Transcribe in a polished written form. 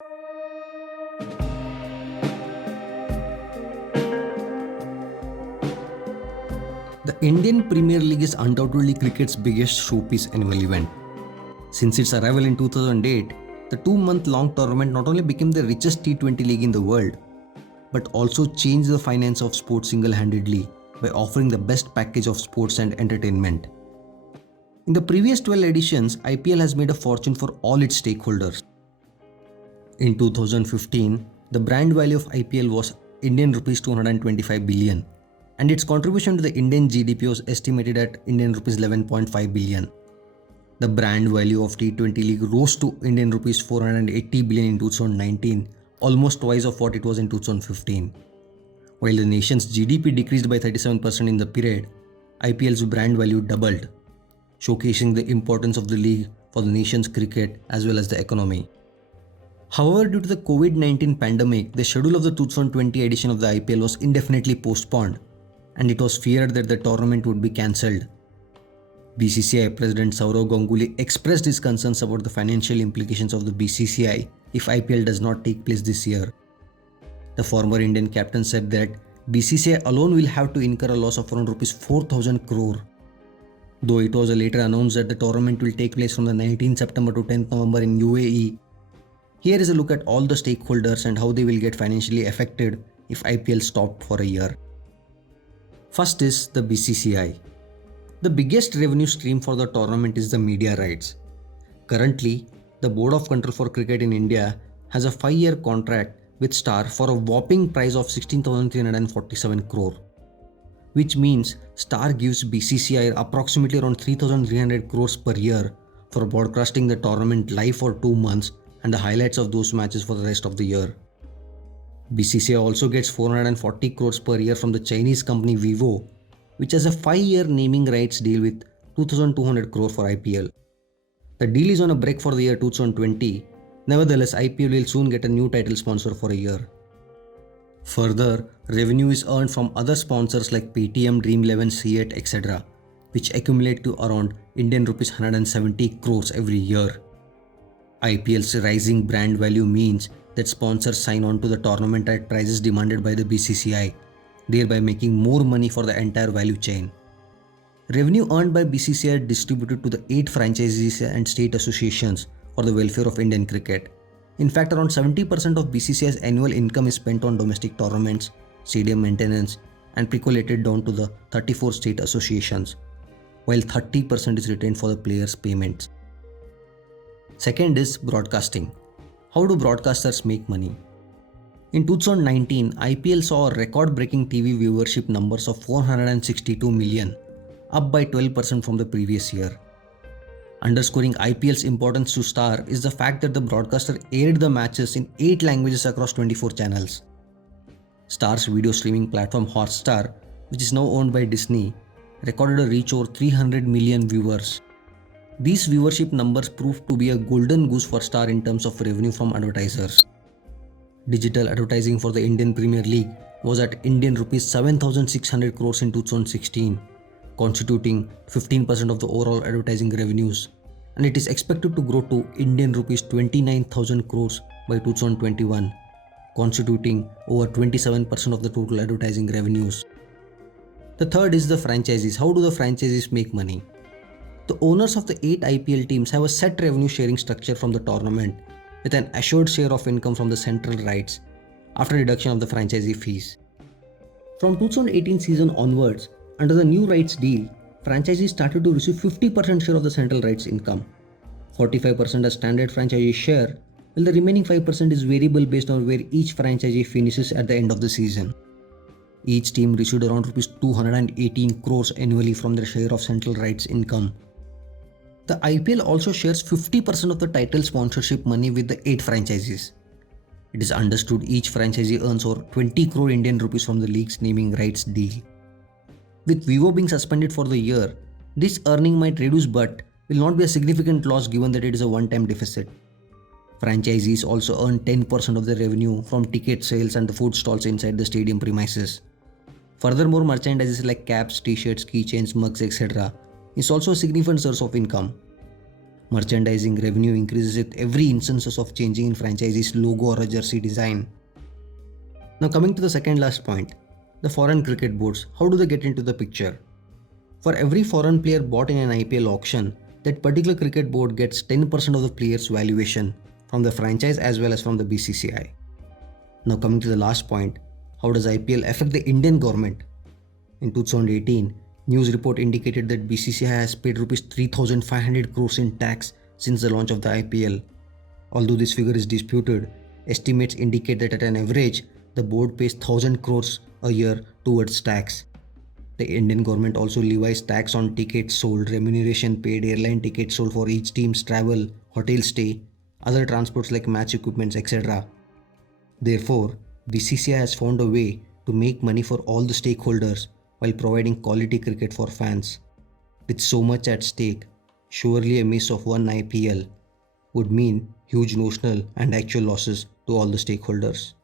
The Indian Premier League is undoubtedly cricket's biggest showpiece annual event. Since its arrival in 2008, the 2-month-long tournament not only became the richest T20 league in the world, but also changed the finance of sports single-handedly by offering the best package of sports and entertainment. In the previous 12 editions, IPL has made a fortune for all its stakeholders. In 2015, the brand value of IPL was Indian rupees 225 billion, and its contribution to the Indian GDP was estimated at Indian rupees 11.5 billion. The brand value of T20 league rose to Indian rupees 480 billion in 2019, almost twice of what it was in 2015. While the nation's GDP decreased by 37% in the period, IPL's brand value doubled, showcasing the importance of the league for the nation's cricket as well as the economy. However, due to the COVID-19 pandemic, the schedule of the 2020 edition of the IPL was indefinitely postponed, and it was feared that the tournament would be cancelled. BCCI President Sourav Ganguly expressed his concerns about the financial implications of the BCCI if IPL does not take place this year. The former Indian captain said that BCCI alone will have to incur a loss of around Rs 4,000 crore. Though it was later announced that the tournament will take place from the 19th September to 10th November in UAE, here is a look at all the stakeholders and how they will get financially affected if IPL stopped for a year. First is the BCCI. The biggest revenue stream for the tournament is the media rights. Currently, the Board of Control for Cricket in India has a 5-year contract with Star for a whopping price of 16,347 crore, which means Star gives BCCI approximately around 3,300 crores per year for broadcasting the tournament live for 2 months and the highlights of those matches for the rest of the year. BCCI also gets 440 crores per year from the Chinese company Vivo, which has a 5-year naming rights deal with 2,200 crore for IPL. The deal is on a break for the year 2020. Nevertheless, IPL will soon get a new title sponsor for a year. Further, revenue is earned from other sponsors like Paytm, Dream11, C8, etc., which accumulate to around Indian rupees 170 crores every year. IPL's rising brand value means that sponsors sign on to the tournament at prices demanded by the BCCI, thereby making more money for the entire value chain. Revenue earned by BCCI distributed to the 8 franchises and state associations for the welfare of Indian cricket. In fact, around 70% of BCCI's annual income is spent on domestic tournaments, stadium maintenance, and percolated down to the 34 state associations, while 30% is retained for the players' payments. Second is broadcasting. How do broadcasters make money? In 2019, IPL saw record-breaking TV viewership numbers of 462 million, up by 12% from the previous year. Underscoring IPL's importance to Star is the fact that the broadcaster aired the matches in 8 languages across 24 channels. Star's video streaming platform Hotstar, which is now owned by Disney, recorded a reach over 300 million viewers. These viewership numbers proved to be a golden goose for Star in terms of revenue from advertisers. Digital advertising for the Indian Premier League was at Indian rupees 7,600 crores in 2016, constituting 15% of the overall advertising revenues, and it is expected to grow to Indian rupees 29,000 crores by 2021, constituting over 27% of the total advertising revenues. The third is the franchises. How do the franchises make money? The owners of the 8 IPL teams have a set revenue sharing structure from the tournament with an assured share of income from the central rights after deduction of the franchisee fees. From 2018 season onwards, under the new rights deal, franchisees started to receive 50% share of the central rights income, 45% as standard franchisee share, while the remaining 5% is variable based on where each franchisee finishes at the end of the season. Each team received around Rs 218 crores annually from their share of central rights income. The IPL also shares 50% of the title sponsorship money with the 8 franchises. It is understood each franchisee earns over 20 crore Indian rupees from the league's naming rights deal. With Vivo being suspended for the year, this earning might reduce but will not be a significant loss given that it is a one-time deficit. Franchisees also earn 10% of the revenue from ticket sales and the food stalls inside the stadium premises. Furthermore, merchandises like caps, t-shirts, keychains, mugs, etc. is also a significant source of income. Merchandising revenue increases with every instances of changing in franchisee's logo or a jersey design. Now coming to the second last point, the foreign cricket boards, how do they get into the picture? For every foreign player bought in an IPL auction, that particular cricket board gets 10% of the player's valuation from the franchise as well as from the BCCI. Now coming to the last point, how does IPL affect the Indian government? In 2018, news report indicated that BCCI has paid Rs 3,500 crores in tax since the launch of the IPL. Although this figure is disputed, estimates indicate that at an average, the board pays 1,000 crores a year towards tax. The Indian government also levies tax on tickets sold, remuneration paid, airline tickets sold for each team's travel, hotel stay, other transports like match equipments, etc. Therefore, BCCI has found a way to make money for all the stakeholders while providing quality cricket for fans. With so much at stake, surely a miss of one IPL would mean huge notional and actual losses to all the stakeholders.